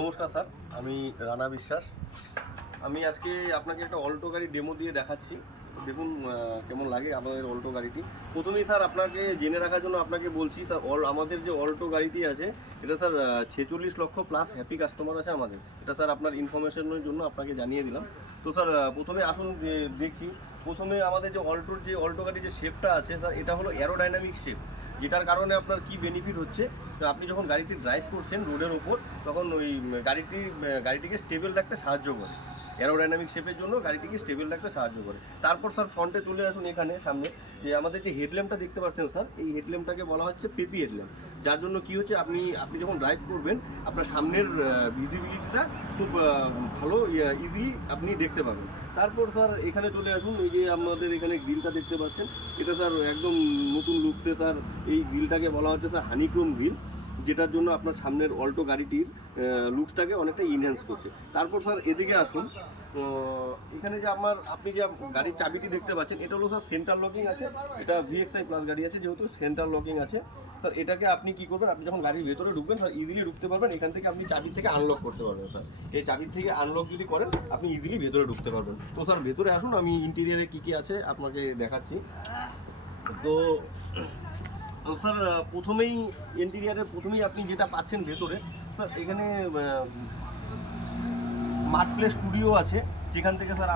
নমস্কার স্যার, আমি রানা বিশ্বাস। আমি আজকে আপনাকে একটা অল্টো গাড়ি ডেমো দিয়ে দেখাচ্ছি। দেখুন কেমন লাগে আমাদের অল্টো গাড়িটি। প্রথমেই স্যার আপনাকে জেনে রাখার জন্য আপনাকে বলছি স্যার, আমাদের যে অল্টো গাড়িটি আছে এটা স্যার 46 লক্ষ প্লাস হ্যাপি কাস্টমার আছে আমাদের। এটা স্যার আপনার ইনফরমেশনের জন্য আপনাকে জানিয়ে দিলাম। তো স্যার প্রথমে আসুন যে দেখছি। প্রথমে আমাদের যে অল্টো গাড়ির যে শেপটা আছে স্যার, এটা হলো অ্যারোডাইনামিক শেপ, যেটার কারণে আপনার কি বেনিফিট হচ্ছে। তো আপনি যখন গাড়িটি ড্রাইভ করছেন রোডের ওপর, তখন ওই গাড়িটিকে স্টেবল রাখতে সাহায্য করে। অ্যারোডাইনামিক শেপের জন্য গাড়িটিকে স্টেবল রাখতে সাহায্য করে। তারপর স্যার ফ্রন্টে চলে আসুন। এখানে সামনে যে আমাদের যে হেডল্যাম্পটা দেখতে পাচ্ছেন স্যার, এই হেডল্যাম্পটাকে বলা হচ্ছে পেপি হেডল্যাম্প, যার জন্য কি হচ্ছে আপনি যখন ড্রাইভ করবেন আপনার সামনের ভিজিবিলিটিটা খুব ভালো ইজিলি আপনি দেখতে পাবেন। তারপর স্যার এখানে চলে আসুন। এই যে আমাদের এখানে গ্রিলটা দেখতে পাচ্ছেন, এটা স্যার একদম নতুন লুকসে স্যার। এই গ্রিলটাকে বলা হচ্ছে স্যার হানিক্রোম গ্রিল, যেটার জন্য আপনার সামনের অল্টো গাড়িটির লুকসটাকে অনেকটা ইনহ্যান্স করছে। তারপর স্যার এদিকে আসুন। এখানে যে আপনি যে গাড়ির চাবিটি দেখতে পাচ্ছেন, এটা হলো স্যার সেন্টার লকিং আছে। এটা VXI প্লাস গাড়ি আছে, যেহেতু সেন্টার লকিং আছে স্যার। এটাকে আপনি কি করবেন, আপনি যখন গাড়ির ভেতরে ঢুকবেন স্যার ইজিলি ঢুকতে পারবেন। এখান থেকে আপনি চাবির থেকে আনলক করতে পারবেন স্যার। এই চাবির থেকে আনলক যদি করেন আপনি ইজিলি ভেতরে ঢুকতে পারবেন। তো স্যার ভেতরে আসুন, আমি ইন্টেরিয়ারে কী কী আছে আপনাকে দেখাচ্ছি। তো স্যার প্রথমেই আপনি যেটা পাচ্ছেন ভেতরে স্যার, এখানে স্মার্ট প্লে স্টুডিও আছে, যেখান থেকে স্যার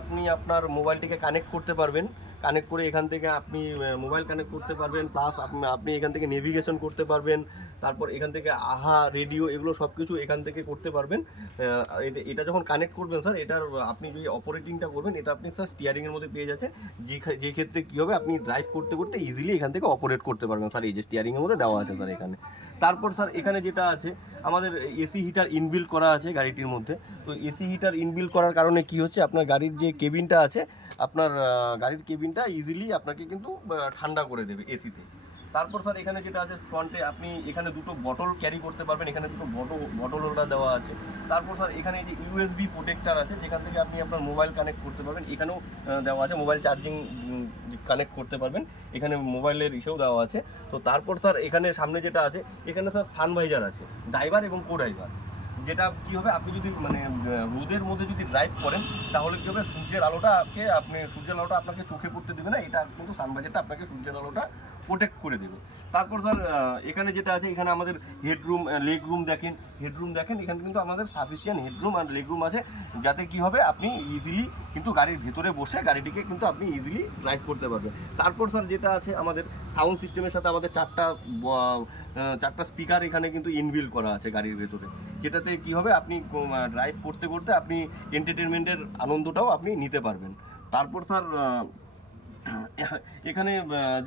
আপনি আপনার মোবাইলটিকে কানেক্ট করতে পারবেন। কানেক্ট করে এখান থেকে আপনি মোবাইল কানেক্ট করতে পারবেন, প্লাস আপনি এখান থেকে নেভিগেশন করতে পারবেন। তারপর এখান থেকে আহা রেডিও এগুলো সব কিছু এখান থেকে করতে পারবেন। এটা যখন কানেক্ট করবেন স্যার, এটার আপনি যে অপারেটিংটা করবেন এটা আপনি স্যার স্টিয়ারিংয়ের মধ্যে পেয়ে যাচ্ছেন, যে ক্ষেত্রে কী হবে আপনি ড্রাইভ করতে করতে ইজিলি এখান থেকে অপারেট করতে পারবেন স্যার। এই যে স্টিয়ারিংয়ের মধ্যে দেওয়া আছে স্যার এখানে। তারপর স্যার এখানে যেটা আছে আমাদের এসি হিটার ইনবিল্ট করা আছে গাড়িটির মধ্যে। তো এসি হিটার ইনবিল্ট করার কারণে কি হচ্ছে, আপনার গাড়ির যে কেবিনটা আছে, আপনার গাড়ির কেবিনটা ইজিলি আপনাকে কিন্তু ঠান্ডা করে দেবে এসিতে। তারপর স্যার এখানে যেটা আছে ফ্রন্টে, আপনি এখানে দুটো বটল ক্যারি করতে পারবেন। এখানে দুটো বটল হোল্ডার দেওয়া আছে। তারপর স্যার এখানে যে USB প্রোটেক্টার আছে, যেখান থেকে আপনি আপনার মোবাইল কানেক্ট করতে পারবেন। এখানেও দেওয়া আছে মোবাইল চার্জিং কানেক্ট করতে পারবেন। এখানে মোবাইলের ইসেও দেওয়া আছে। তো তারপর স্যার এখানে সামনে যেটা আছে, এখানে স্যার সানভাইজার আছে ড্রাইভার এবং কো ড্রাইভার। যেটা কী হবে, আপনি যদি রোদের মধ্যে যদি ড্রাইভ করেন তাহলে কী হবে, সূর্যের আলোটা আপনাকে চোখে পড়তে দেবে না। এটা কিন্তু সানভাইজারটা আপনাকে সূর্যের আলোটা প্রোটেক্ট করে দেবে। তারপর স্যার এখানে যেটা আছে, এখানে আমাদের হেডরুম দেখেন। এখানে কিন্তু আমাদের সাফিসিয়েন্ট হেডরুম আর লেগরুম আছে, যাতে কি হবে আপনি ইজিলি কিন্তু গাড়ির ভেতরে বসে গাড়িটিকে কিন্তু আপনি ইজিলি ড্রাইভ করতে পারবেন। তারপর স্যার যেটা আছে আমাদের সাউন্ড সিস্টেমের সাথে আমাদের চারটা স্পিকার এখানে কিন্তু ইনবিল্ট করা আছে গাড়ির ভেতরে, যেটাতে কি হবে আপনি ড্রাইভ করতে করতে আপনি এন্টারটেনমেন্টের আনন্দটাও আপনি নিতে পারবেন। তারপর স্যার এখানে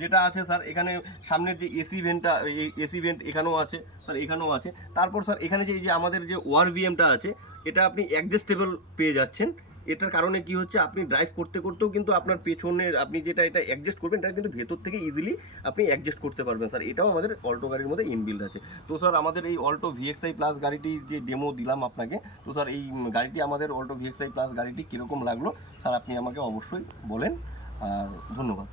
যেটা আছে স্যার, এখানে সামনের যে এসি ভেন্ট এখানেও আছে স্যার, এখানেও আছে। তারপর স্যার এখানে যে আমাদের যে ORVMটা আছে, এটা আপনি অ্যাডজাস্টেবল পেয়ে যাচ্ছেন। এটার কারণে কি হচ্ছে, আপনি ড্রাইভ করতে করতেও কিন্তু আপনার পেছনের আপনি এটা অ্যাডজাস্ট করবেন, এটা কিন্তু ভেতর থেকে ইজিলি আপনি অ্যাডজাস্ট করতে পারবেন স্যার। এটাও আমাদের অল্টো গাড়ির মধ্যে ইনবিল্ড আছে। তো স্যার আমাদের এই অল্টো VXI প্লাস গাড়িটির যে ডেমো দিলাম আপনাকে, তো স্যার এই গাড়িটি আমাদের অল্টো VXI প্লাস গাড়িটি কীরকম লাগলো স্যার আপনি আমাকে অবশ্যই বলেন। আর ধন্যবাদ।